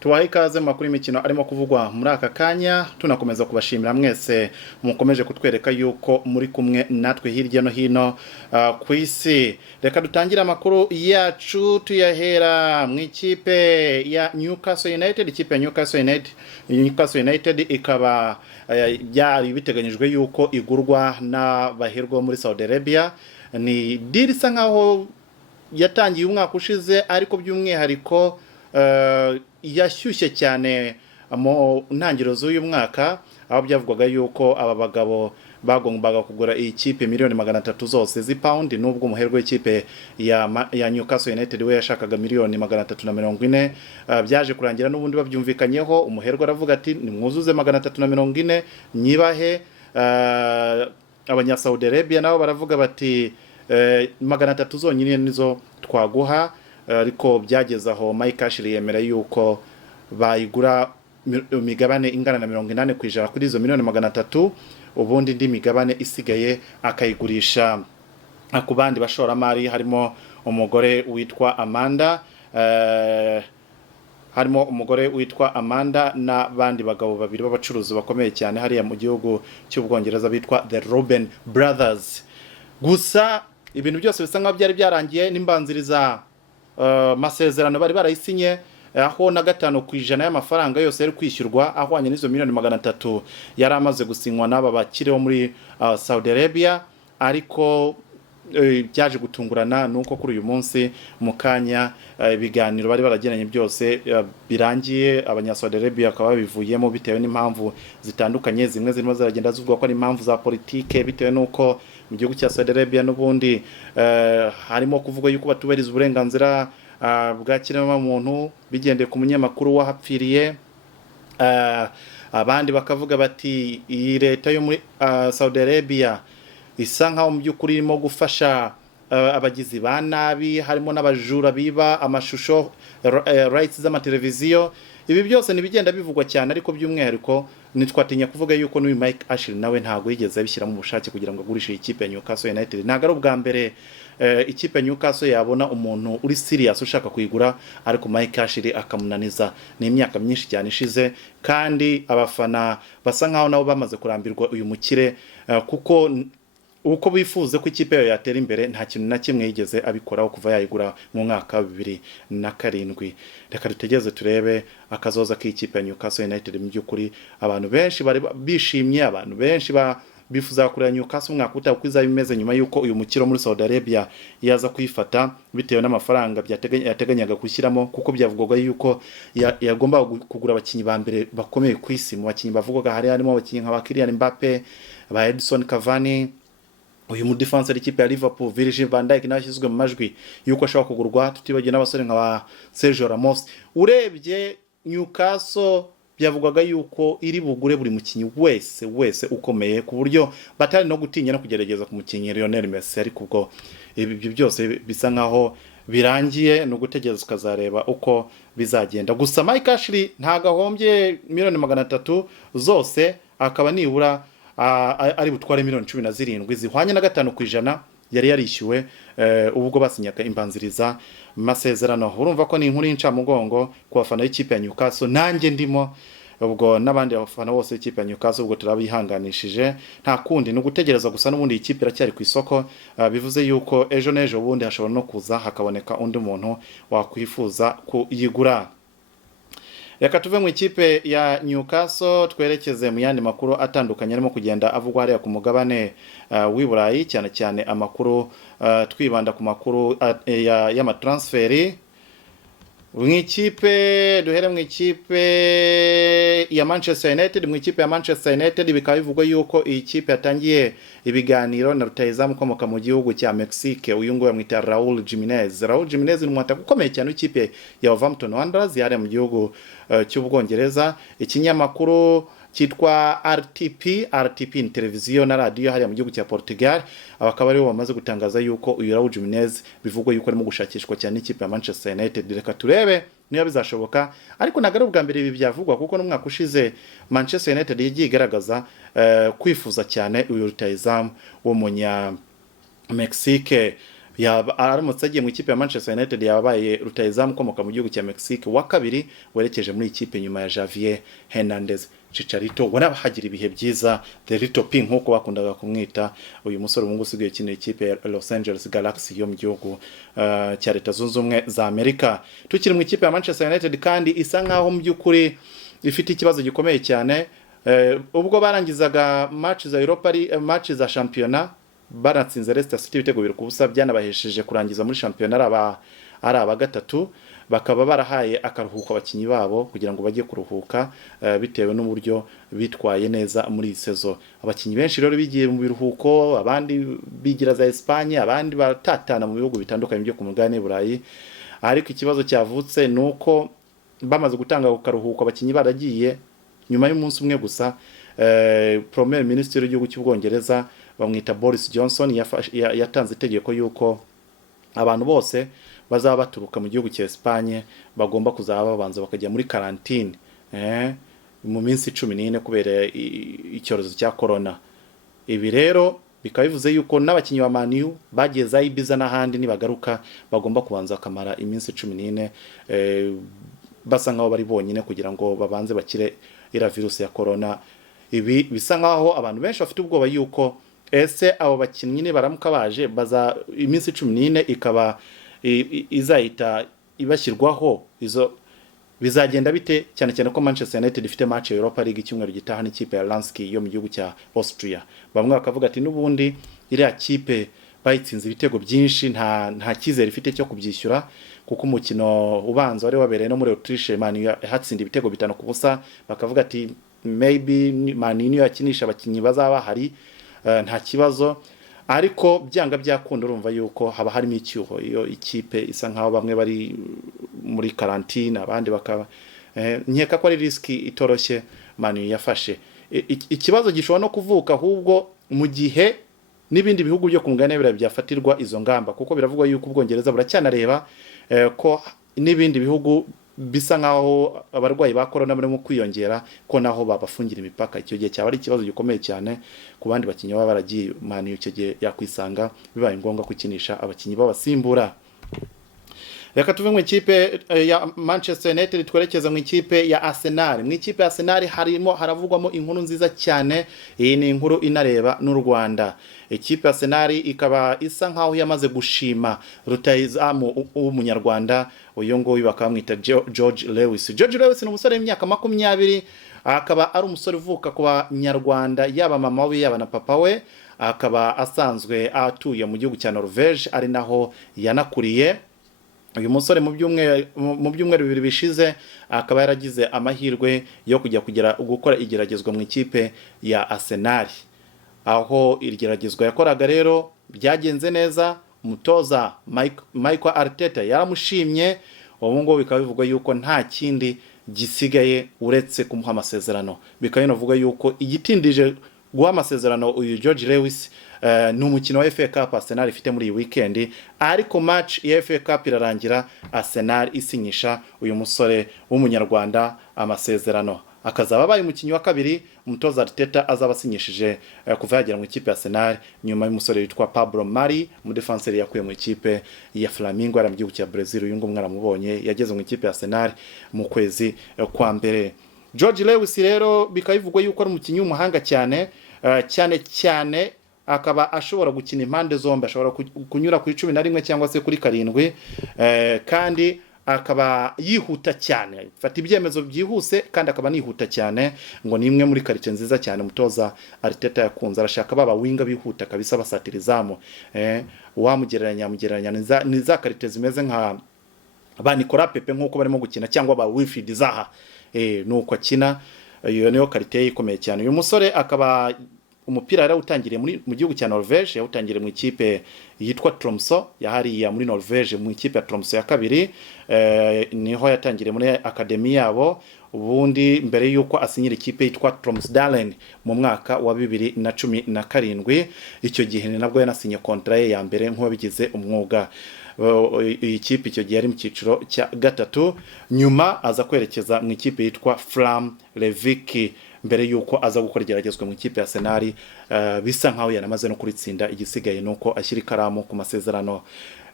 tubahe ikaze mu makuru y'imikino arimo kuvugwa muri aka kanya, tunakomeza kubashimira mwese mukomeje kutwereka yuko muri kumwe natwe hirya no hino ku isi. Reka dutangire amakuru yacu tuyahera mu ikipe ya Newcastle United. Ikipe ya Newcastle United ikaba byari biteganyijwe yuko igurwa n'abaherwa muri Saudi Arabia. Ni deal isa nkaho yatangiye umwaka ushize, ariko by'umwihariko yashyushye cyane mu ntangiriro z'uyu mwaka, aho byavugwaga yuko aba bagabo bagombaga kugura iyi kipe miliyoni 300 zose z'ipaundi, nubwo umuherwe w'ikipe ya Newcastle United we yashakaga miliyoni 340. Byaje kurangira n'ubundi babyumvikanyeho, umuherwe aravuga ati nimwuzuze 340 nyibahe. Abanya Saudi Arabia nabo baravuga bati 300 zonyine nizo twaguha, ariko byageze aho Mike Ashley yemera yuko bayigura imigabane ingana na 80% kuri izo miliyoni 300, ubundi ndi migabane isigaye akayigurisha ku bandi bashoramari, harimo umugore witwa Amanda n'abandi bagabo babiri b'abacuruzi bakomeye cyane hariya mu gihugu cy'Ubwongereza bitwa The Robben Brothers. Gusa ibintu byose bisa nkaho byari byarangiye n'imbanziriza masezerano bari barayisinye, aho na 5% y'amafaranga yose yari kwishyurwa ahwanye n'izo miliyoni 300 yari amaze gusinywa n'aba bakireho muri Saudi Arabia. Ariko byaje gutungurana nuko kuri uyu munsi mu kanya ibiganiro bari baragenanye byose birangiye, abanya Saudi Arabia akaba bivuyemo bitewe n'impamvu zitandukanye. Zimwe zirimo ziragenda zivuga ko ari impamvu za politike, bitewe nuko mu gihugu cya Saudi Arabia n'ubundi harimo kuvuga yuko batubahiriza uburenganzira bwa kiremwamuntu bigendeye ku munyamakuru wahapfiriye. Abandi bakavuga bati iyi leta yo muri Saudi Arabia isa nkaho mu by'ukuri irimo gufasha abagizi ba nabi, harimo n'abajura biba amashusho rights z'amateleviziyo. Ibi byose nibigenda bivugwa cyane, ariko by'umwihariko nitwatinya kuvuga yuko n'uyu Mike Ashley nawe ntago yigeze bishyira mu bushake kugira ngo agurishe ikipe ya Newcastle United. Ntago ari ubwa mbere ikipe ya Newcastle yabona umuntu uri serious ushaka kuyigura, ariko Mike Ashley akamunaniza. Ni imyaka myinshi cyane ishize, kandi abafana basa nkaho nabo bamaze kurambirwa uyu mukire, kuko uko bifuze ko ikipe yayo yatera imbere nta kintu na kimwe yigeze abikoraho kuva yayigura mu mwaka 2007. Reka dutegeze turebe akazoza k'ikipe ya Newcastle United. Mu by'ukuri abantu benshi bari bishimye, abantu benshi bifuza kureba Newcastle umwaka utaha uko izaba imeze nyuma yuko uyu mukiro muri Saudi Arabia yaza kuyifata, bitewe n'amafaranga yateganyaga gushyiramo, kuko byavugwaga yuko yagomba kugura abakinnyi ba mbere bakomeye ku isi. Mu bakinnyi bavugwaga harimo abakinnyi nka Kylian Mbappe, ba Edison Cavani, uyu mu defense y'ikipe ya Liverpool Virgil van Dijk nawe yashyizwe mu majwi yuko ashobora kugurwa, tutibagiye n'abasore nka ba Sergio Ramos. Urebye Newcastle byavugwaga yuko iri bugure buri mukinnyi wese ukomeye, ku buryo batari no gutinya no kugerageza ku mukinnyi Lionel Messi. Ariko ubwo ibyo byose bisa nkaho birangiye, no gutegereza ukazareba uko bizagenda. Gusa Mike Ashley ntago ahombye miliyoni 300 zose, akaba nibura ari butware miliyoni 17 zihwanye na 5% yari yarishyuwe ubwo basinyaka imbanziriza masezerano. Urumva ko ni inkuru y'incamugongo ku bafana b'ikipe ya Newcastle, nanjye ndimo, ubwo n'abandi bafana bose b'ikipe ya Newcastle ubwo turabihanganishije. Nta kundi no gutegereza gusa, n'ubundi ikipe iracyari ku isoko. Bivuze yuko ejo n'ejo bundi hashobora no kuza hakaboneka undi muntu wakwifuza kuyigura. Reka tuve mu ikipe ya Newcastle twerekeze mu yandi makuru atandukanye arimo kugenda avugwa hariya ku mugabane w'i Burayi, cyane cyane amakuru twibanda ku makuru y'amatransferi. Duhere mu ikipe ya Manchester United. Mu ikipe ya Manchester United bikaba bivugwa yuko iyi kipe yatangiye ibiganiro na rutahizamu ukomoka mu gihugu cya Mexique, uyu nguyu bamwita Raul Jimenez. Raul Jimenez ni umwataka ukomeye cyane w'ikipe ya Wolverhampton Wanderers yari mu gihugu cy'Ubwongereza. Ikinyamakuru cyitwa RTP ni televiziyo na radio hariya mu gihugu cya Portugal, abakaba aribo bamaze gutangaza yuko uyu Raul Jimenez bivugwa yuko arimo gushakishwa cyane ikipe ya Manchester United. Reka turebe niba bizashoboka, ariko nagara ubwa mbere ibi byavugwa, kuko n'umwaka ushize Manchester United yagiye igaragaza kwifuza cyane uyu rutahizamu w'umunya Mexique. aramutse agiye mu ikipe ya Manchester United yabaye rutahizamu ukomoka mu gihugu cya Mexique wa kabiri werekeje muri ikipe nyuma ya Javier Hernandez. Chicharito ubona bahagira ibihe byiza, the little pink nkuko bakundaga kumwita, uyu musore ubu ngubu usigaye ukinira ikipe ya Los Angeles Galaxy yo mu gihugu cya Leta Zunze Ubumwe za Amerika. Tukiri mu ikipe ya Manchester United kandi isa nkaho mu by'ukuri ifite ikibazo gikomeye cyane. Ubwo barangizaga match za Europa match za Championnat baratsinze Leicester City ibitego 2-0 byanabahesheje kurangiza muri Championnat ari aba gatatu, bakaba barahaye akaruhuko abakinyi babo kugira ngo bajye kuruhuka bitewe n'uburyo bitwaye neza muri sezo. Abakinyi benshi rero bigiye mu biruhuko, abandi bigira za Espagne, abandi batatana mu bihugu bitandukanye byo ku mugabane Burayi. Ariko ikibazo cyavutse nuko bamaze gutanga akaruhuko abakinyi baragiye nyuma y'umunsi umwe gusa. Premier Minister w'igihugu cy'Ubwongereza bamwita Boris Johnson yatanze itegeko yuko abantu bose bazaba baturuka mu gihugu cya Espagne bagomba kuzaba babanza bakajya muri quarantine mu minsi 14 kubera icyorezo cya corona. Ibi rero bikaba bivuze yuko n'abakinyi ba Man U bageze Ibiza n'ahandi nibagaruka bagomba kubanza kamara iminsi 14 basa nkaho bari bonyine kugira ngo babanze bakire ira virus ya corona. Ibi bisa nkaho abantu benshi bafite ubwoba yuko ese abo bakinyi ni baramuka baje baza iminsi 14 ikaba izahita ibashyirwaho, izo bizagenda bite, cyane cyane ko Manchester United ifite match ya Europa League icyumweru gitaha n'ikipe ya Lansky yo mu gihugu cya Austria. Bamwe bakavuga ati n'ubundi iriya kipe bayitsinze ibitego byinshi nta kizere ifite cyo kubyishyura, kuko umukino ubanza wari wabereye no muri Autriche Man U hatsinda ibitego 5-0. Bakavuga ati maybe Man U yakinisha abakinyi bazaba hari nta kibazo, ariko byanga byakunda urumva yuko haba harimo icyuho iyo ikipe isa nkaho bamwe bari muri quarantine abandi bakaba nkeka ko ari risk itoroshye Man U yafashe. Ikibazo gishobora no kuvuka ahubwo mu gihe n'ibindi bihugu byo kungana byafatirwa izo ngamba, kuko biravugwa yuko Ubwongereza buracyanareba ko n'ibindi bihugu bisa nkaho abarwayi ba corona barimo kwiyongera ko naho babafungira imipaka. Icyo gihe cyaba ari ikibazo gikomeye cyane ku bandi bakinyi baba baragiye Man U, icyo gihe yakwisanga bibaye ngombwa kukinisha abakinyi babasimbura. Reka tuve mu ikipe ya Manchester United twerekeza mu ikipe ya Arsenal. Mu ikipe ya Arsenal haravugwamo inkuru nziza cyane. Iyi ni inkuru inareba n'u Rwanda. Ikipe ya Arsenal ikaba isa nkaho yamaze gushima rutahizamu w'umunyarwanda uyu nguyu bakamwita George Lewis. George Lewis ni umusore w'imyaka 20, akaba ari umusore uvuka ku Banyarwanda, yaba mama we yaba na papa we. Akaba asanzwe atuye mu gihugu cya Norvège ari naho yanakuriye. Uyu musore mu byumweru 2 bishize akaba yaragize amahirwe yo gukora igeragezwa mu ikipe ya Arsenal, aho igeragezwa yakoraga rero byagenze neza. Umutoza Michael Arteta yaramushimye. Ubu ngo bikaba bivugwa yuko nta kindi gisigaye uretse kumuha amasezerano. Bikaba binavuga yuko igitindije guha amasezerano uyu George Lewis ni umukino wa FA Cup Arsenal ifite muri iyi weekend, ariko match ya FA Cup irarangira Arsenal isinyisha uyu musore w'umunyarwanda amasezerano. Akazaba abaye umukinnyi wa kabiri umutoza Arteta azaba asinyishije kuva yagera mu ikipe ya Arsenal nyuma y'umusore witwa Pablo Mari, mu defenseur yakuye mu ikipe ya Flamengo ari mu gihugu cya Brazil. Uyu ngo mwaramubonye yageze mu ikipe ya Arsenal mu kwezi kwa mbere. George Lewis rero bikaba bivugwa yuko ari umukinnyi w'umuhanga cyane cyane akaba ashobora gukina impande zombi, ashobora kunyura kuri 11 cyangwa se kuri 7, kandi akaba yihuta cyane, fata ibyemezo byihuse kandi akaba nihuta cyane. Ngo ni imwe muri karite nziza cyane umutoza Arteta yakunze, arashaka baba winga bihuta kabisa basatirizamu. Wamugereranya ni za karite zimeze nka ba Nicolas Pepe nkuko barimo gukina, cyangwa ba Wilfried Zaha nuko akina. Iyo niyo karite ikomeye cyane. Uyu musore akaba umupira yarawutangiriye mu gihugu cya Norvège, yawutangiriye mu ikipe yitwa Tromsø yahariya muri Norvège, mu ikipe ya Tromsø ya kabiri. Niho yatangiriye muri akademi yabo, ubundi mbere yuko asinyira ikipe yitwa Tromsdalen mu mwaka wa 2017. Icyo gihe nabwo yanasinye contrat ye ya mbere nk'uwabigize umwuga. Iyi kipe icyo gihe ari mu cyiciro cya gatatu, nyuma aza kwerekeza mu ikipe yitwa Fram Leviki mbere yuko aza gukora igeragezwa mu ikipe ya Arsenal. Bisa nkaho yanamaze no kuritsinda, igisigaye nuko ashyira ikaramu ku masezerano.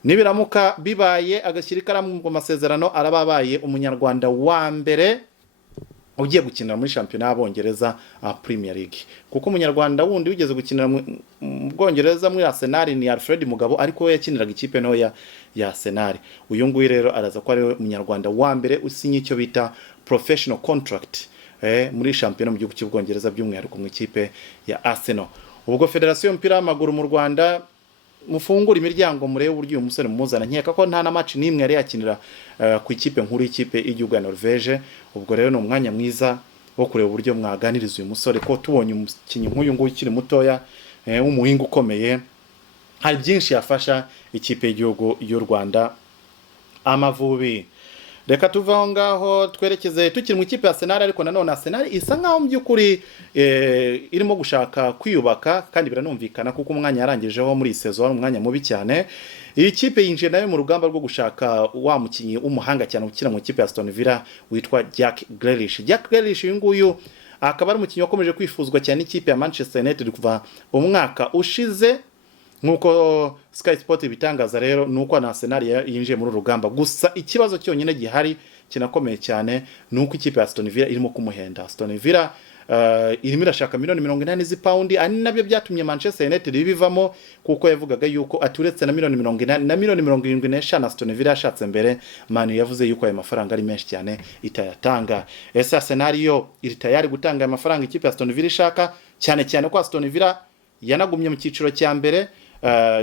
Nibiramuka bibaye agashyira ikaramu ku masezerano, arababaye umunyarwanda wa mbere ugiye gukinira muri shampiyona y'Abongereza Premier League, kuko umunyarwanda wundi wigeze gukinira mu Bwongereza muri Arsenal ni Alfred Mugabo, ariko we yakiniraga ikipe ntoya ya Arsenal. Uyu nguyu rero araza ko ari umunyarwanda wa mbere usinye icyo bita professional contract muri shampiyona mu gihugu cy'Ubwongereza, by'umwihariko mu ikipe ya Arsenal. Ubwo Federasiyo y'umupira w'amaguru mu Rwanda mufungura imiryango murebe uburyo uyu musore mumuzana. Nkeka ko nta na match n'imwe yari yakinira ku ikipe nkuru y'ikipe y'igihugu ya Norvège. Ubwo rero ni umwanya mwiza wo kureba uburyo mwaganiriza uyu musore, ko tubonye umukinnyi nk'uyu nguyu ukiri mutoya w'umuhinga ukomeye, hari byinshi yafasha ikipe y'igihugu y'u Rwanda Amavubi. Reka tuvaho ngaho twerekeze tukiri mu ikipe ya Arsenal, ariko nanone Arsenal isa nkaho mu by'ukuri irimo gushaka kwiyubaka, kandi biranumvikana kuko umwanya yarangijeho muri season ari umwanya mubi cyane. Iyi kipe yinjiye nayo mu rugamba rwo gushaka wa mukinyi umuhanga cyane ukina mu ikipe ya Aston Villa witwa Jack Grealish. Jack Grealish uyu nguyu akaba ari umukinyi wakomeje kwifuzwa cyane ikipe ya Manchester United kuva umwaka ushize, nkuko Sky Sport bitangaza. Rero nuko na Arsenal yinjiye muri rugamba, gusa ikibazo cyonyine gihari kinakomeye cyane nuko ikipe ya Aston Villa irimo kumuhenda. Aston Villa irimo irashaka miliyoni 80 z'ipaundi, ari nabyo byatumye Manchester United bivamo, kuko yavugaga yuko aturetse na miliyoni 80 na miliyoni 75 Aston Villa yashatse mbere, Man yavuze yuko ayo mafaranga ari menshi cyane itayatanga. Ese Arsenal yo iri tayari gutanga ayo mafaranga ikipe ya Aston Villa ishaka, cyane cyane ko Aston Villa yanagumye mu cyiciro cya mbere.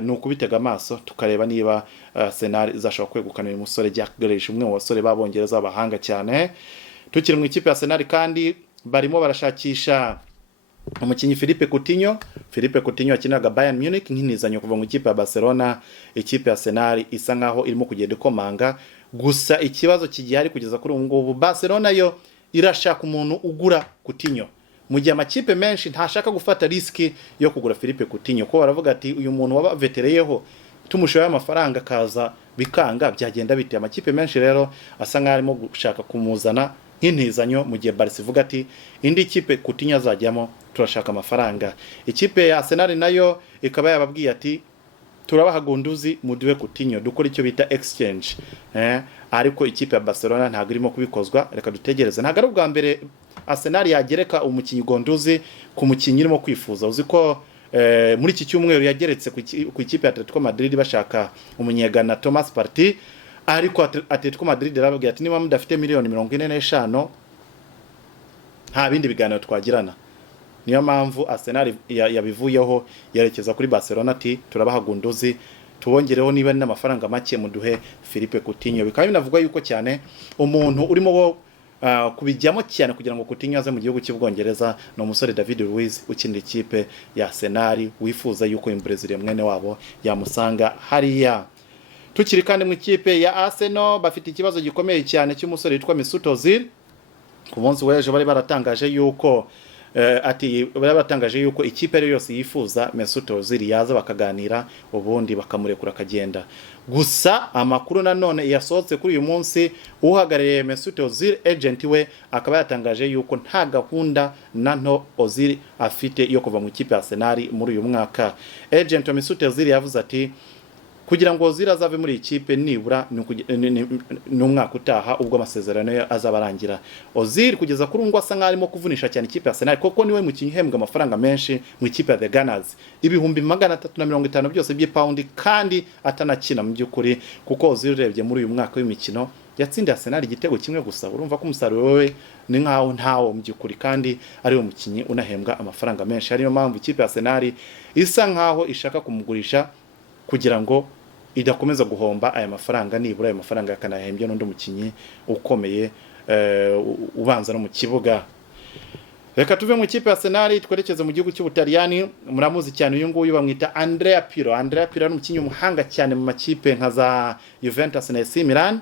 Ni ukubitega amaso tukareba niba Arsenal izashobora kwegukana uyu musore Jack Grealish, umwe mu basore b'Abongereza abahanga cyane. Tukiri mu ikipe ya Arsenal kandi barimo barashakisha umukinnyi Philippe Coutinho. Philippe Coutinho akinaga Bayern Munich nk'inizanyo kuva mu ikipe ya Barcelona. Ikipe ya Arsenal isa nkaho irimo kugenda ikomanga, gusa ikibazo kigihari kugeza kuri ubu ngubu, Barcelona yo irashaka umuntu ugura Coutinho, mu gihe amakipe menshi ntashaka gufata riski yo kugura Philippe Coutinho, ko baravuga ati uyu muntu wabavetereyeho tumushoye amafaranga kaza bikanga byagenda bite. Amakipe menshi rero asa nkaho arimo gushaka kumuzana nk'intizanyo, mu gihe Barca ivuga ati indi kipe Coutinho azajyamo turashaka amafaranga. Ikipe ya Arsenal nayo ikaba yababwiye ati turabaha Gunduzi muduwe Coutinho, dukora icyo bita exchange. Ariko ikipe ya Barcelona ntabwo irimo kubikozwa, reka dutegereze. Ntabwo ari ubwa mbere Arsenal yagereka umukinnyi Gunduzi ku mukinnyi irimo kwifuza. Uzi ko muri iki cyumweru yageretse ku ikipe ya Atletico Madrid bashaka umunyegana Thomas Partey, ariko Atletico Madrid yarababwiye ati niba mudafite miliyoni 45 nta bindi biganiro twagirana. Niyo mpamvu Arsenal yabivuyeho yerekeza kuri Barcelona ati turabaha Gunduzi, tubongereho niba n'amafaranga make muduhe Philippe Coutinho. Bikaba binavugwa yuko cyane umuntu urimo kubijyamo cyane kugira ngo Coutinho aze mu gihugu cy'Ubwongereza no umusore David Luiz ukinira ikipe ya Arsenal, wifuza yuko Brazil mwene wabo yamusanga hariya. Tukiri kandi mu ikipe ya Arsenal bafite ikibazo gikomeye cyane cy'umusore witwa Mesut Ozil. Ku munsi w'ejo bari baratangaje yuko yuko ikipe ari yose yifuza Mesut Ozil yaza bakaganira ubundi bakamurekura akagenda. Gusa amakuru nanone yasohotse kuri uyu munsi, uhagarariye Mesut Ozil agent we akaba yatangaje yuko nta gahunda nanto Ozil afite yo kuva mu ikipe ya Arsenal muri uyu mwaka. Agent wa Mesut Ozil yavuze ati kugira ngo Ozil azave muri ikipe nibura n'umwaka utaha ubwo amasezerano ye azabarangira. Ozil kugeza kuri ngo asa nkarimo kuvunisha cyane ikipe ya Arsenal, kuko niwe mukinnyi uhembwa amafaranga menshi mu ikipe ya The Gunners, ibihumbi 350 byose by'ipaundi, kandi atanakina mu by'ukuri, kuko Ozil urebye muri uyu mwaka w'imikino yatsindiye Arsenal igitego kimwe gusa. Urumva ko umusaruro we ni nkaho ntawo mu by'ukuri, kandi ari we mukinnyi unahembwa amafaranga menshi. Ariyo mpamvu ikipe ya Arsenal isa nkaho ishaka kumugurisha kugira ngo idakomeza guhomba aya mafaranga, nibura aya mafaranga yakanahembye n'undi mukinnyi ukomeye ubanza no mu kibuga. Reka tuve mu ikipe ya Arsenal twerekeze mu gihugu cy'Ubutaliyani. Muramuzi cyane uyu nguyu bamwita Andrea Pirlo. Andrea Pirlo ni umukinnyi umuhanga cyane mu makipe nka za Juventus na AC Milan.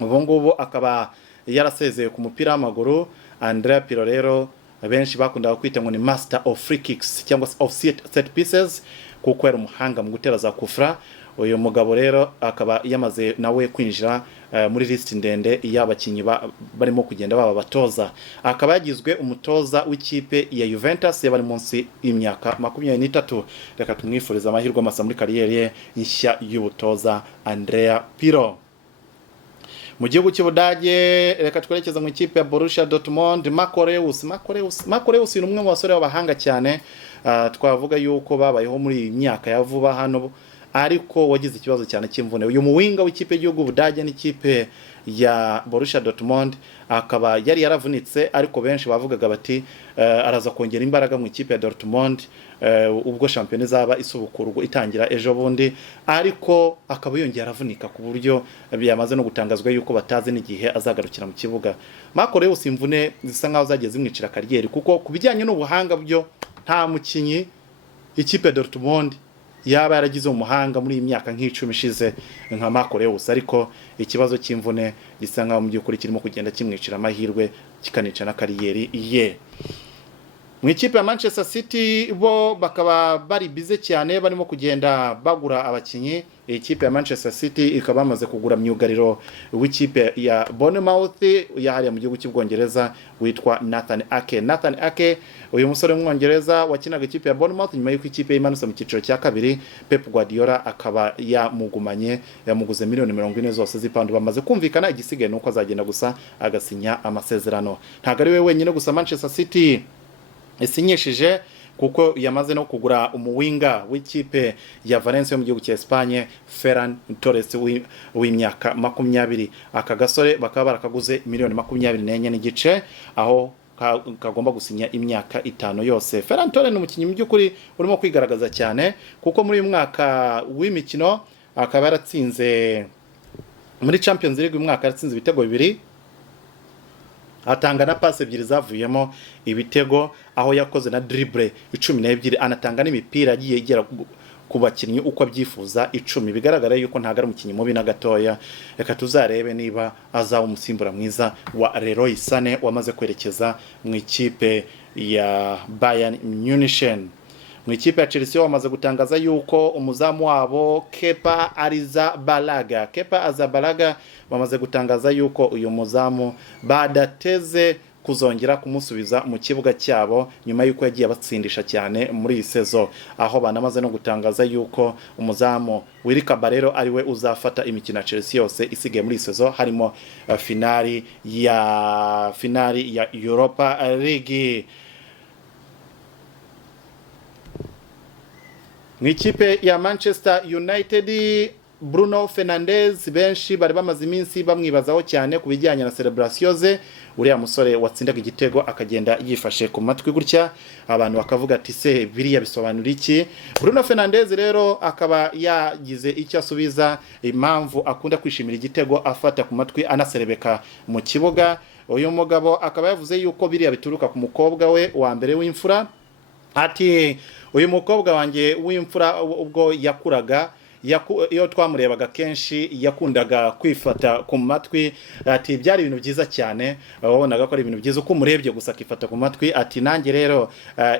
Ubu ngubu akaba yarasezeye ku mupira w'amaguru. Andrea Pirlo rero benshi bakundaga kwita ngo ni master of free kicks cyangwa of set pieces, kuko yari umuhanga mu gutera za kufra. Uyu mugabo rero akaba yamaze nawe kwinjira muri list ndende y'abakinyi barimo kugenda baba batoza. Akaba yagizwe umutoza w'ikipe ya Juventus y'abari munsi y'imyaka 23. Reka tumwifuriza amahirwe masa muri kariyeri ye nshya y'ubutoza Andrea Pirlo. Mu gihugu cy'Ubudage reka twerekeza mu ikipe ya Borussia Dortmund. Marco Reus ni umwe mu basore b'abahanga cyane, twavuga yuko babayeho muri iyi myaka ya vuba hano, ariko wagize ikibazo cyane cy'imvune. Uyu muwinga w'ikipe y'igihugu Budage n'ikipe ya Borussia Dortmund akaba yari yaravunitse, ariko benshi bavugaga bati araza kongera imbaraga mu ikipe ya Dortmund ubwo shampiyona izaba isubukurwa itangira ejo bundi, ariko akaba yongera aravunika ku buryo byamaze no gutangazwa yuko batazi n'igihe azagarukira mu kibuga. Marco Reus imvune zisa nkaho zagiye zimwicira kariyeri, kuko kubijyanye n'ubuhanga byo nta mukinyi ikipe ya Dortmund yaba yaragize umuhanga muri imyaka nk'icumi ishize nka Marco Reus, ariko ikibazo cy'imvune gisa nkaho mu by'ukuri kirimo kugenda kimwicira amahirwe kikanica na kariyeri ye. Mu ikipe ya Manchester City bo bakaba bari bize cyane, barimo kugenda bagura abakinyi. Ikipe ya Manchester City ikaba bamaze kugura myugariro w'ikipe ya Bournemouth yahariye mu gihugu cy'Ubwongereza witwa Nathan Ake. Uyu musore w'Umwongereza wakinaga ikipe ya Bournemouth nyuma y'uko ikipe imanutse mu cyiciro cya kabiri, Pep Guardiola akaba yamuguze miliyoni 40 zose z'ipaundi. Bamaze kumvikana, igisigaye nuko azagenda gusa agasinya amasezerano. Ntago ari we wenyine gusa Manchester City isinyishije, kuko yamaze no kugura umuwinga w'ikipe ya Valencia yo mu gihugu cya Espagne, Ferran Torres w'imyaka 20. Aka gasore bakaba barakaguze miliyoni 24 n'igice, aho kagomba gusinya imyaka 5 yose. Ferran Torres ni umukinnyi mu by'ukuri urimo kwigaragaza cyane, kuko muri uyu mwaka w'imikino akaba yaratsinze muri Champions League, uyu mwaka yaratsinze ibitego 2, atanga na passe 2 zavuyemo ibitego, aho yakoze na dribble 12, anatanga n'imipira agiye igera ku bakinnyi uko abyifuza 10. Bigaragara yuko ntago ari umukinnyi mubi na gatoya. Reka tuzarebe niba azaho umusimbura mwiza wa Leroy Sané wamaze kwerekeza mu ikipe ya Bayern Munich. Mu ikipe ya Chelsea wamaze gutangaza yuko umuzamu wabo Kepa Arrizabalaga bamaze gutangaza yuko uyu muzamu badateze kuzongera kumusubiza mu kibuga cyabo nyuma yuko yagiye batsindisha cyane muri iyi sezo, aho banamaze no gutangaza yuko umuzamu Willy Caballero ari we uzafata imikino ya Chelsea yose isigaye muri iyi sezo, harimo finali ya Europa League. Mu ikipe ya Manchester United, Bruno Fernandes benshi bari bamaze iminsi bamwibazaho cyane ku bijyanye na celebration ze. Uriya musore watsindaga igitego akagenda yifashe ku matwi gutya, abantu bakavuga ati se biriya bisobanura iki? Bruno Fernandes rero akaba yagize icyo asubiza impamvu akunda kwishimira igitego afata ku matwi anaserebeka mu kibuga. Uyu mugabo akaba yavuze yuko biriya bituruka ku mukobwa we wa mbere w'imfura. Ati uyu mukobwa wanjye w'imfura ubwo yakuraga, iyo twamurebaga kenshi yakundaga kwifata ku matwi. Ati byari ibintu byiza cyane, wabonaga ko ari ibintu byiza uko umurebye gusa akifata ku matwi. Ati nanjye rero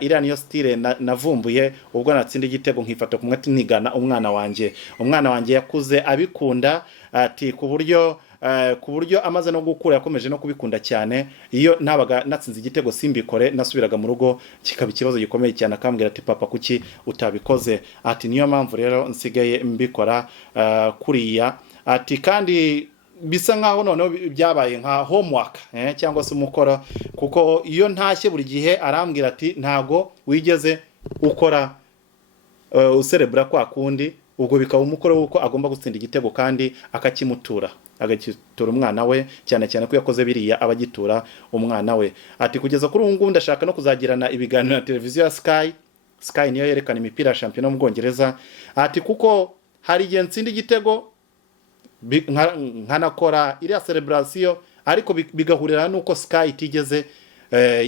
iriya niyo style navumbuye ubwo natsinda igitego nkifata ku matwi nigana umwana wanjye yakuze abikunda. Ati ku buryo amaze no gukura yakomeje no kubikunda cyane. Iyo nabaga natsinze igitego simbikore, nasubiraga mu rugo kikaba ikibazo gikomeye cyane, akambwira ati papa kuki utabikoze? Ati niyo mpamvu rero nsigaye mbikora kuriya. Ati kandi bisa nkaho noneho byabaye nka homework cyangwa se umukoro, kuko iyo ntashye buri gihe arambwira ati ntago wigeze ukora userebura kwa kundi, ubwo bikaba umukoro wuko agomba gutsinda igitego kandi agakitura umwana we, cyane cyane ko yakoze biriya abagitura umwana we. Ati kugeza kuri ubu ngubu ndashaka no kuzagirana ibiganiro na televiziyo ya Sky niyo yerekana imipira ya shampiyona mu Bwongereza. Ati kuko hari igihe ntsinda igitego nkanakora iriya celebration, ariko bigahurira nuko Sky itigeze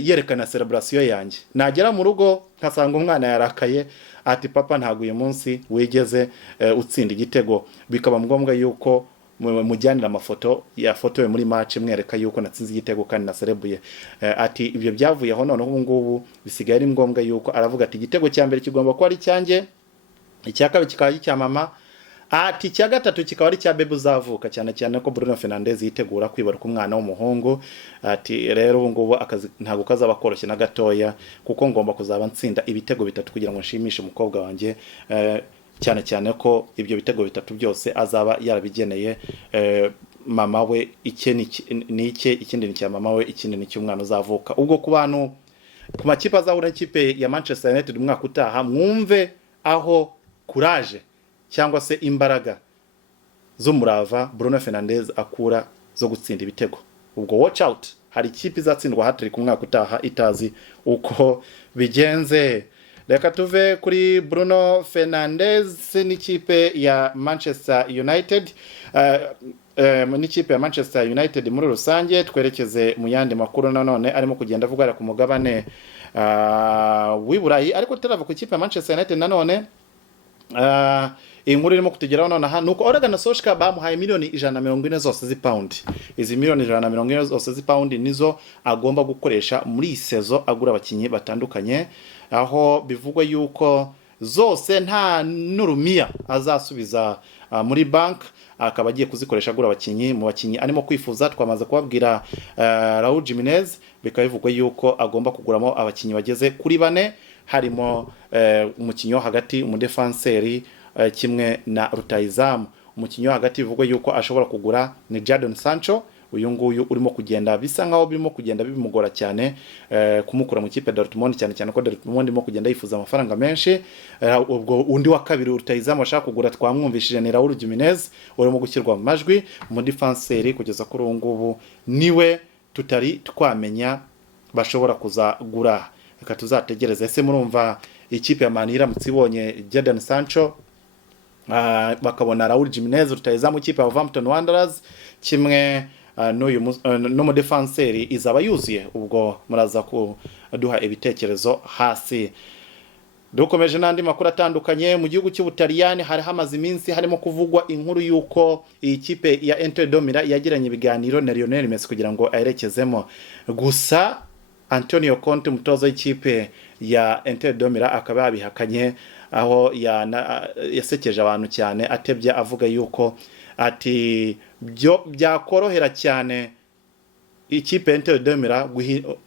yerekana celebration yanjye. Nagera mu rugo nkasanga umwana yarakaye, ati papa ntago uyu munsi wigeze utsinda igitego. Bikaba ngombwa yuko mujyanira amafoto yafotowe muri match mwereka yuko natsinze igitego kandi naserebuye. Ati ibyo byavuyeho none ubu ngubu bisigaye ari ngombwa yuko aravuga ati igitego cya mbere kigomba kuba ari cyanjye, icya kabiri kikaba cya mama, ati cya gatatu kikaba ari cya Bebe uzavuka, cyane cyane ko Bruno Fernandes yitegura kwibaruka umwana w'umuhungu. Ati rero ubu ngubu akazi ntabwo kazaba koroshye na gatoya, kuko ngomba kuzaba ntsinda ibitego bitatu kugira ngo nshimishe umukobwa wanjye, cyane cyane ko ibyo bitego bitatu byose azaba yarabigeneye mama we. Ikindi ni cya mama we, ikindi ni cy'umwana uzavuka. Ubwo ku bantu, ku makipe azahura n'ikipe ya Manchester United umwaka utaha, mwumve aho courage cyangwa se imbaraga z'umurava Bruno Fernandes akura zo gutsinda ibitego. Ubwo watch out, hari ikipe izatsindwa hat-trick umwaka utaha itazi uko bigenze. Reka tuve kuri Bruno Fernandes n'ikipe ya Manchester United, n'ikipe ya Manchester United muri rusange, twerekeze mu yandi makuru nanone arimo kugenda avugwa ku mugabane w'Iburayi. Ariko turava ku ikipe ya Manchester United nanone, inkuru irimo kutugeraho nonaha nuko Ole Gunnar Solskjaer bamuhaye miliyoni 140 zose z'ipaundi. Izi miliyoni 140 zose z'ipaundi nizo agomba gukoresha muri sezo agura abakinyi batandukanye, aho bivugwa yuko zose nta nurumiya azasubiza muri bank, akaba agiye kuzikoresha agura abakinyi. Mu bakinyi arimo kwifuza twamaze kubabwira Raul Jimenez, bikaba bivugwa yuko agomba kuguramo abakinyi bageze kuri 4, harimo umukinyi wo hagati, umudefenseri, kimwe na rutayizamu. Umukinyi wo hagati bivugwa yuko ashobora kugura ni Jadon Sancho. Uyu nguyu urimo kugenda bisa nkaho birimo kugenda bimugora cyane kumukura mu kipe Dortmund, cyane cyane ko Dortmund irimo kugenda yifuza amafaranga menshi. Ubwo undi wa kabiri rutayizamu ashaka kugura twamwumvishije ni Raul Jimenez, urimo gushyirwa mu majwi. Mu defenseri kugeza kuri ubu ngubu niwe tutari twamenya bashobora kuzagura. Reka tuzategereze. Ese murumva ikipe ya Man iramutse ibonye Jadon Sancho bakabona Raul Jimenez rutayizamu ikipe ya Wolverhampton Wanderers, kimwe no mu defenseri izaba yuzuye. Ubwo muraza kuduha ibitekerezo hasi. Dukomeje n'andi makuru atandukanye. Mu gihugu cy'Ubutaliyani hari hamaze iminsi harimo kuvugwa inkuru yuko iyi kipe ya Inter de Milan yagiranye ibiganiro na Lionel Messi kugira ngo aherekezemo. Gusa Antonio Conte, umutoza w'ikipe ya Inter de Milan, akaba yabihakanye, aho yasekeje abantu cyane atebye avuga yuko ati byo byakorohera cyane ikipe Inter de Milan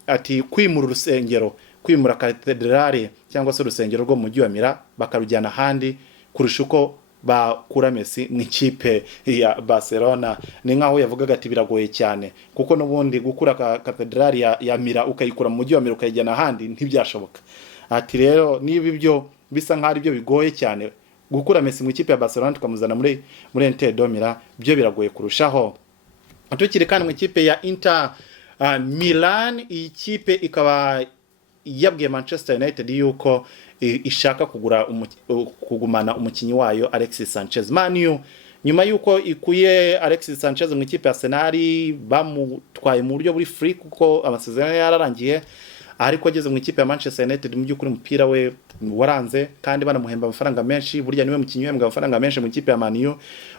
ati kwimura urusengero, kwimura katedrale cyangwa se urusengero rwo mu mujyi wa Milan bakarujyana handi kurusha uko bakura Messi mu ikipe ya Barcelona. Ni nkaho yavugaga ati biragoye cyane, kuko n'ubundi gukura katedrale ya Milan ukayikura mu mujyi wa Milan ukayijyana handi ntibyashoboka. Ati rero niba ibyo bisa nkaho ari byo bigoye cyane, gukura Messi mu ikipe ya Barcelona tukamuzana muri Inter de Milan byo biragoye kurushaho. Tukiri kandi mu ikipe ya Inter Milan, iyi kipe ikaba yabwiye Manchester United yuko ishaka kugumana umukinyi wayo Alexis Sanchez. Man U nyuma yuko ikuye Alexis Sanchez mu ikipe ya Arsenal, bamutwaye mu buryo buri free kuko amasezerano yararangiye, ariko ageze mu ikipe ya Manchester United mu by'ukuri umupira we waranze kandi banamuhemba amafaranga menshi. Burya niwe mukinyi wembwa amafaranga menshi mu ikipe ya Man U.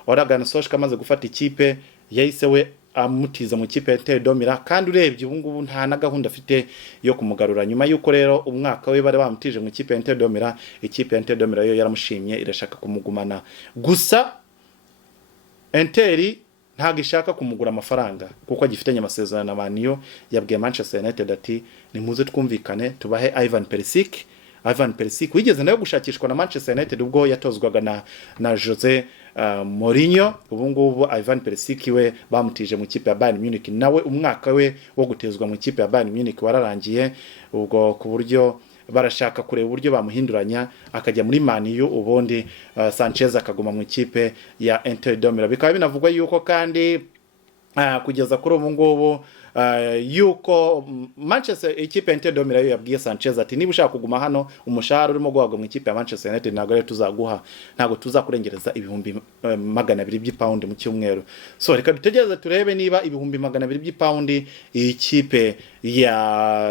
Ole Gunnar Solskjaer amaze gufata ikipe yahise we amutiza mu ikipe ya Inter de Milan, kandi urebye ubu ngubu nta na gahunda afite yo kumugarura. Nyuma yuko rero umwaka we bari bamutije mu ikipe ya Inter de Milan, ikipe ya Inter de Milan yo yaramushimye, irashaka kumugumana. Gusa Inter ntago ishaka kumugura amafaranga kuko agifitanye amasezerano na Man U. Yabwiye Manchester United ati nimuze twumvikane tubahe Ivan Perisic wigeze nayo gushakishwa na Manchester United ubwo yatozwaga na Jose Mourinho. Ubu ngubu Ivan Perisic we bamutije mu ikipe ya Bayern Munich, nawe umwaka we wo gutezwa mu ikipe ya Bayern Munich wararangiye. Ubwo ku buryo barashaka kureba uburyo bamuhinduranya akajya muri Man U, ubundi Sanchez akaguma mu ikipe ya Inter de Milan. Bikaba binavugwa yuko kandi kugeza kuri ubu ngubu yuko Manchester ikipe ya Inter de Milan yabwiye Sanchez ati niba ushaka kuguma hano umushahara urimo guhabwa mu ikipe ya Manchester United ntabwo ari tuzaguha, ntabwo tuzakurengereza ibihumbi 200 by'ipaundi mu cyumweru. So reka dutegereze turebe niba ibihumbi 200 by'ipaundi ikipe ya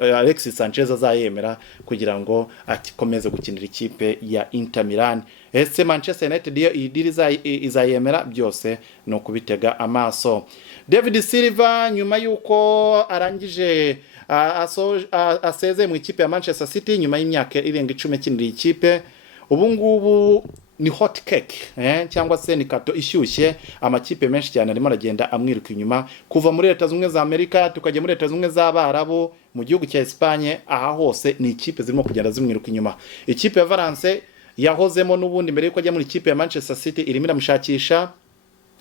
Alexis Sanchez azayemera kugira ngo akomeze gukinira ikipe ya Inter Milan. Ese Manchester United izayemera? Byose no kubitega amaso. David Silva nyuma yuko arangije aseze mu ikipe ya Manchester City nyuma y'imyaka irenga 10 kinira ikipe, ubu ngubu ni hot cake cyangwa se ni kato ishyushye. Amakipe menshi cyane arimo aragenda amwiruka inyuma, kuva muri Leta Zunze za Amerika tukajya muri Leta Zunze z'Abarabu, mu gihugu cya Espagne, aha hose ni ikipe zirimo kugenda zimwiruka inyuma. Ikipe ya Valence yahozemo n'ubundi mbere yuko ajya muri ikipe ya Manchester City irimo iramushakisha.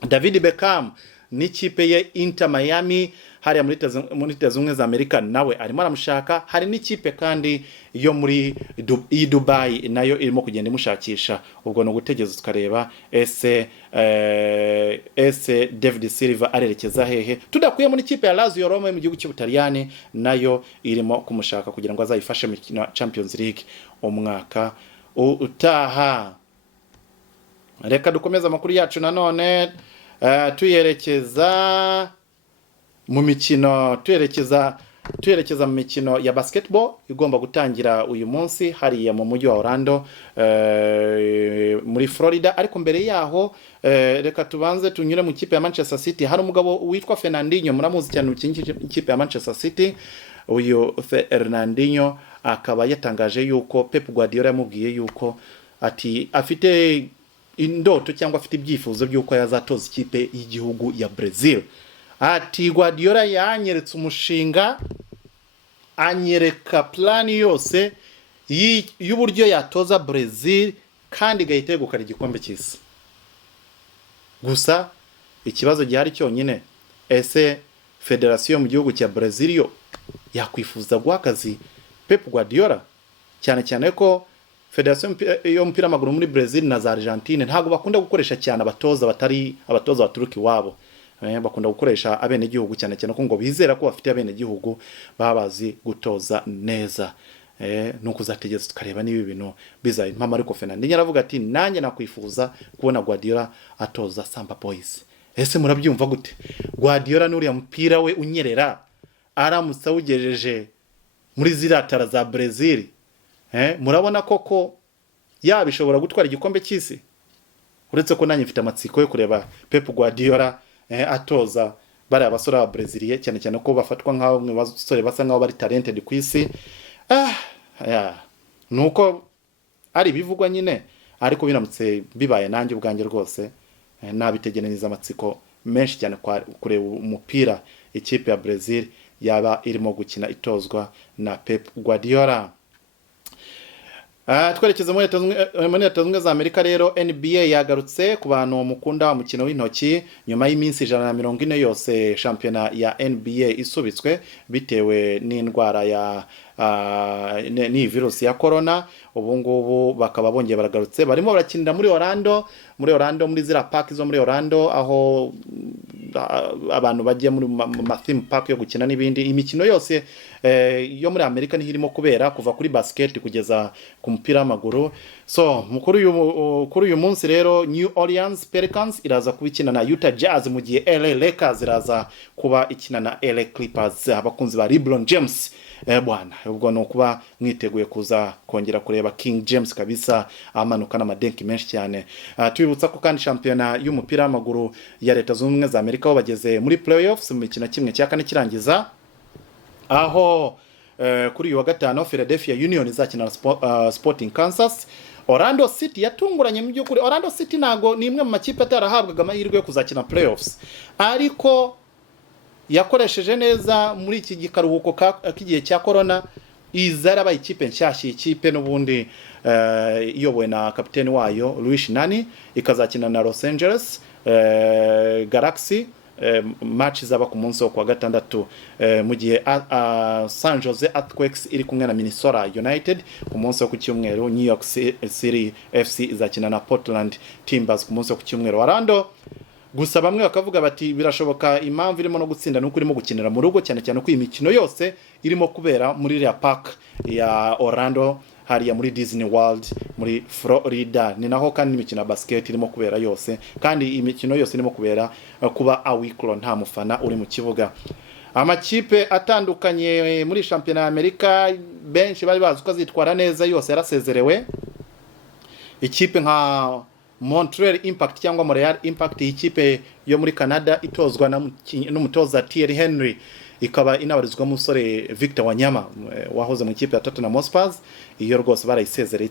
David Beckham n'ikipe ye Inter Miami hariya muri Leta Zunze za Amerika nawe arimo aramushaka. Hari n'ikipe kandi yo muri Dubai nayo irimo kugenda imushakisha. Ubwo no gutegeza tukareba ese David Silva arerekeza hehe. Tudakuye muri ikipe ya Lazio Roma mu gihugu cy'Ubutaliyani nayo irimo kumushaka kugira ngo azayifashe mu Champions League umwaka utaha. Reka dukomeza amakuru yacu nanone tuyerekeza mu mikino, tuyerekeza mu mikino ya basketball igomba gutangira uyu munsi hariya mu mujyi wa Orlando muri Florida. Ariko mbere yaho reka tubanze tunyure mu kipe ya Manchester City. Hari umugabo witwa Fernandinho, muramuzi cyane mu kipe ya Manchester City. Uyu Fernandinho akaba yatangaje yuko Pep Guardiola yamubwiye yuko ati afite indoto cyangwa afite ibyifuzo by'uko yazatoza ikipe y'igihugu ya Brazil. Ati Guardiola yanyeretse umushinga, anyereka plan yose y'uburyo yatoza Brazil kandi gahita yegukana igikombe cy'isi. Gusa ikibazo gihari cyonyine, ese federation mu gihugu cya Brazil yo yakwifuza guha akazi Pep Guardiola? Cyane cyane ko federation y'umupira w'amaguru muri Brazil na za Argentine ntago bakunda gukoresha cyane abatoza batari abatoza baturuka iwabo. Bakunda gukoresha abene gihugu cyane cyane ko ngo bizera ko bafite abene gihugu babazi gutoza neza. Nuko uzategeza tukareba niba ibintu bizaye impama. Ariko Fernandinho aravuga ati nanjye nakwifuza kubona Guardiola atoza Samba Boys. Ese murabyumva gute? Guardiola n'uriya mupira we unyerera aramutse awugejeje muri ziratara za Brazil, murabona koko yabishobora gutwara igikombe cy'isi? Uretse ko nanjye mfite amatsiko yo kureba Pep Guardiola atoza bari abasore ba Brazil, cyane cyane ko bafatwa nk'aho mwe basore basa nk'aho bari talented ku isi. Nuko ari bivugwa nyine, ariko biramutse bibaye nanjye ubwanjye rwose nabitegereza amatsiko menshi cyane kureba umupira ikipe ya Brazil yaba irimo gukina itozwa na Pep Guardiola. Twerekeza muri Leta Zunze za Amerika rero. NBA yagarutse ku bantu mukunda umukino w'intoki nyuma y'iminsi 140 yose shampiyona ya NBA isubitswe bitewe n'indwara ya ni virusi ya corona. Ubu ngubu bakaba bongeye baragarutse, barimo barakinira muri Orlando muri zira park zo muri Orlando, aho abantu bagiye muri theme park yo gukina n'ibindi. Imikino yose yo muri Amerika niho irimo kubera, kuva kuri basket kugeza ku mupira w'amaguru. So kuri uyu munsi rero New Orleans Pelicans iraza kuba ikina na Utah Jazz, mu gihe LA Lakers iraza kuba ikina na LA Clippers, abakunzi ba LeBron James. Bwana ubwo no kuba mwiteguye kuza kongera kureba King James kabisa amanuka n'amadenki menshi cyane. Twibutsa ko kandi shampiyona y'umupira w'amaguru ya Leta Zunze za Amerika aho bageze muri playoffs mu mikino kimwe cya kane kirangiza, aho kuri uyu wa gatano Philadelphia Union izakina Sporting Kansas. Orlando City yatunguranye mu by'ukuri. Orlando City nago ni imwe mu makipe atarahabwaga amahirwe yo kuzakina playoffs, ariko yakoresheje neza muri iki gikaruhuko k'igihe cya corona. Izara ba ikipe nshyashya, ikipe n'ubundi iyobowe na kapiteni wayo Luis Nani, ikazakina na Los Angeles Galaxy. Match zaba ku munsi wo kwa gatandatu, mu gihe San Jose Earthquakes iri kumwe na Minnesota United ku munsi wo ku cyumweru. New York City FC izakina na Portland Timbers ku munsi wo ku cyumweru. Orlando gusa bamwe bakavuga bati birashoboka impamvu irimo no gutsinda nuko irimo gukinira mu rugo, cyane cyane ko imikino yose irimo kubera muri Ria Park ya Orlando hariya muri Disney World muri Florida. Ni naho kandi imikino ya basket irimo kubera yose, kandi imikino yose irimo kubera kuba awiklo nta mufana uri mu kibuga. Amakipe atandukanye muri shampiyona ya Amerika benshi bari bazi ko azitwara neza yose yarasezerewe. Ikipe nka Montreal Impact cyangwa Montreal Impact, ikipe yo muri Canada itozwa n'umutoza Thierry Henry, ikaba inabarizwa umusore Victor Wanyama wahoze mu ikipe ya Tottenham Hotspur. Iyo rwose barayisezereye